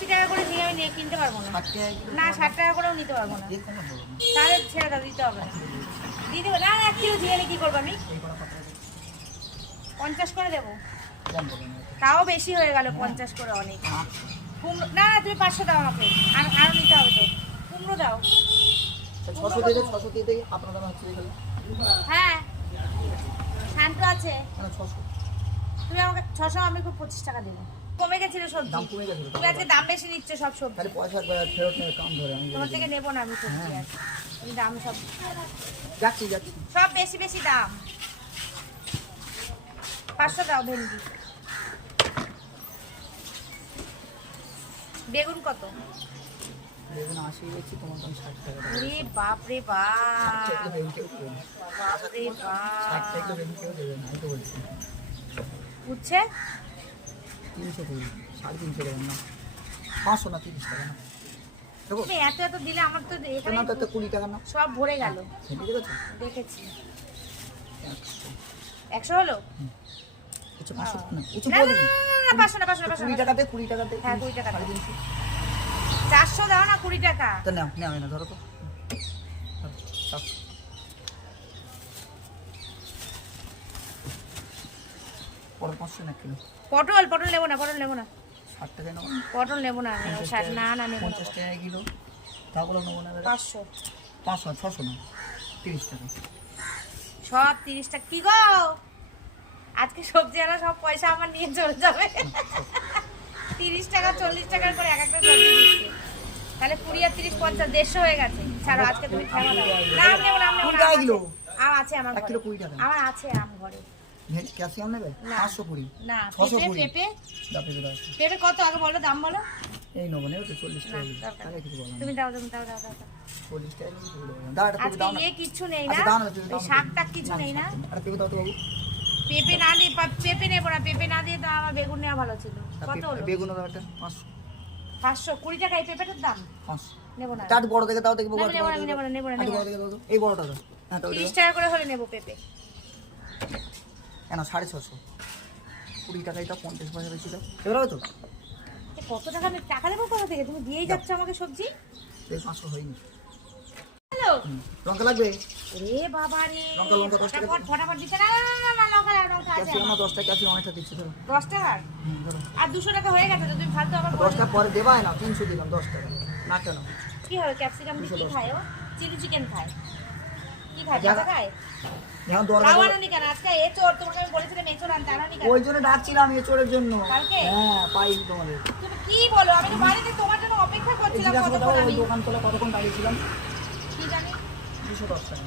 আশি টাকা করে ঝিঙে আমি নিয়ে কিনতে পারব না। না ষাট টাকা করেও নিতে পারব না। তাহলে ছেড়ে দাও দিতে হবে। না দিয়ে দেবো। না এক কিলো ঝিঙে নিয়ে কী করব আমি? পঞ্চাশ করে দেবো। তাও বেশি হয়ে গেল পঞ্চাশ করে অনেক। কুমড়ো না না তুমি পাঁচশো দাও আমাকে। আর আরও নিতে হবে তো। কুমড়ো দাও। ছশো দিয়ে ছশো দিয়ে আপনার দাম হচ্ছে হ্যাঁ শান্ত আছে। ছশো? তুমি আমাকে ছশো আমি খুব পঁচিশ টাকা দেবো। কমে গেছিল সবজি। দাম কমে গেছে তো, তুমি আজকে দাম বেশি নিচ্ছ সব সবজি। খালি পয়সা করে ফেরত নিয়ে কাম ধরে আমি তোমার থেকে নেব না আমি সবজি হ্যাঁ। আর। তুমি দাম সব। যাচ্ছি যাচ্ছি। সব বেশি বেশি দাম। পাঁচশো দাও ভেন্ডি। বেগুন কত? দেখুন আশি গেছি তোমার দাম ষাট টাকা। ওরে বাপ রে বাপ। রে বাপ। বেশি তিনশো কুড়ি, সাড়ে তিনশো দেবেন না। পাঁচশো না তিরিশ টাকা না দেখো এত এত দিলে আমার তো এখানে তো কুড়ি টাকা না সব ভরে গেল। দেখেছি? একশো। হলো? কিছু পাঁচশো না কিছু পাঁচশো না পাঁচশো না পাঁচশো কুড়ি না। টাকাতে কুড়ি টাকাতে হ্যাঁ, কুড়ি টাকা চারশো দাও না কুড়ি টাকা। তো নাও নাও না ধরো তো। চারশো। পাঁচশো না কিলো? পটল পটল নেব না পটল নেব না। ষাট নেব পটল নেব না ষাট না না নেব পঞ্চাশ টাকা কিলো। নেব না দাদা পাঁচশো। পাঁচশো ছশো না তিরিশ টাকা। সব তিরিশ টাকা। কি গো? আজকে সবজি আনা সব পয়সা আমার নিয়ে চলে যাবে। তিরিশ টাকা চল্লিশ টাকার করে এক একটা সবজি তাহলে কুড়ি আর তিরিশ পঞ্চাশ দেড়শো হয়ে গেছে। ছাড়ো আজকে তুমি খেলা দাও নেব না আম নেব। আম আছে। আম আছে আমার কিলো ঘরে টাকা। আমার আছে আম ঘরে। ভেজ- ক্যালসিয়াম নেবে। পাঁচশো কুড়ি। না ছশো পেঁপে কুড়ি। পেঁপে। দা পেঁপে পেঁপে কত? আগে বলো দাম বলো। এই নেব নেবে তো চল্লিশ না টাকা কিছু বলো তুমি দাও তুমি দাও দাও দাও দাও। চল্লিশ টাকা কিলো কিছু দাও একটা পেঁপে দাও না। ইয়ে কিচ্ছু নেই না। আচ্ছা দাও না পেঁপে দাও ওই না। শাক টাক কিছু নেই না। একটা পেঁপে দাও তো বাবু। পেঁপে না পা- পেঁপে নেব না পেঁপে না দিয়ে তো আমার বেগুন নেওয়া ভালো ছিল। কত হলো? বেগুনও দাও একটা পাঁচশো। পাঁচশো কুড়ি টাকা এই পেঁপেটার দাম? পাঁচশো। নেব না। তার বড় থেকে দাও দেখব নেব না, নেব না, নেব না, দাও। এই বড়টা দাও। হ্যাঁ তিরিশ দাও। টাকা করে হলে নেব পেঁপে। কেন সাড়ে ছশো। কুড়ি টাকায় তো পঞ্চাশ পয়সা বেশি দাও এবার হবে তো? কত টাকা আমি টাকা দেবো কোথা থেকে? তুমি দিয়েই যাচ্ছ আমাকে সবজি? পাঁচশো হয়নি। হ্যালো! হুম। লঙ্কা লাগবে? রে বাবা রে লঙ্কা, লঙ্কা দশ টাকা ফটাফট ফটাফট দিতে না লঙ্কা লঙ্কা আছে দশ টাকা ক্যালসিয়াম অনেকটা দিচ্ছি ধরো। দশ টাকার আর দুশো টাকা হয়ে গেছে তুমি ফালতু আবার পরে দেবাই না তিনশো দিলাম দশ টাকা। না কেন? কি হবে ক্যাপসিকাম দিয়ে কি খায় ও? চিলি চিকেন খায়। কি খায়? ভাজা খায়? এখন দর তাও কেন? আজকে এ চোর তোমাকে আমি বলেছিলাম এ চোর আনতে আনোনি কেন? ওই জন্য ডাকছিলাম এচোরের জন্য। কালকে? হ্যাঁ পাই তোমাদের। তুমি কি বলো? আমি তো বাড়িতে তোমার জন্য অপেক্ষা করছিলাম কতক্ষণ আমি? দোকান তলা কতক্ষণ দাঁড়িয়েছিলাম? কি জানি। দুশো দশ টাকা।